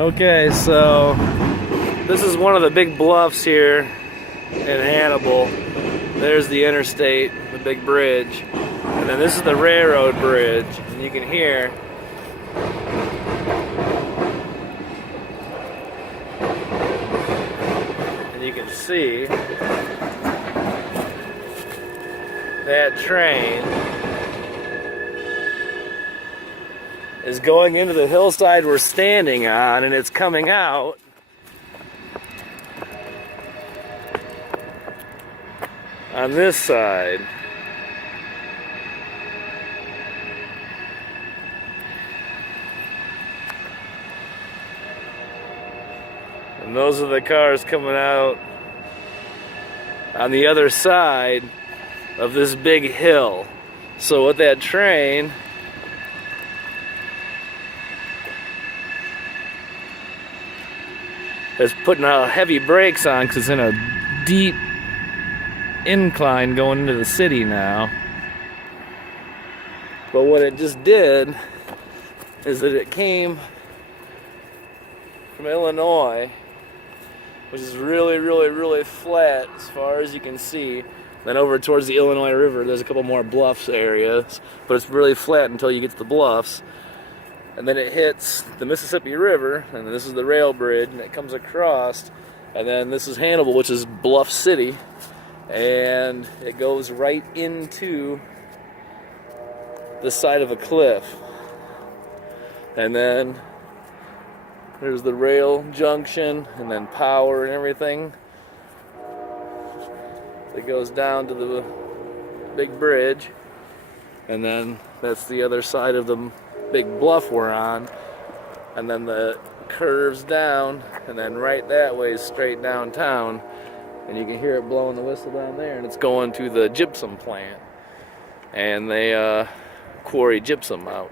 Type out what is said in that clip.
Okay, so this is one of the big bluffs here in Hannibal. There's the interstate, the big bridge. And then this is the railroad bridge. And you can hear and you can see that train is going into the hillside we're standing on, and it's coming out on this side. And those are the cars coming out on the other side of this big hill. So with that train is putting heavy brakes on because it's in a deep incline going into the city now. But what it just did is that it came from Illinois, which is really flat as far as you can see. Then over towards the Illinois River, there's a couple more bluffs areas, but it's really flat until you get to the bluffs. And then it hits the Mississippi River, and this is the rail bridge, and it comes across, and then this is Hannibal, which is Bluff City, and it goes right into the side of a cliff. And then there's the rail junction, and then power and everything. It goes down to the big bridge, and then that's the other side of the big bluff we're on, and then the curves down, and then right that way is straight downtown, and you can hear it blowing the whistle down there, and it's going to the gypsum plant, and they quarry gypsum out.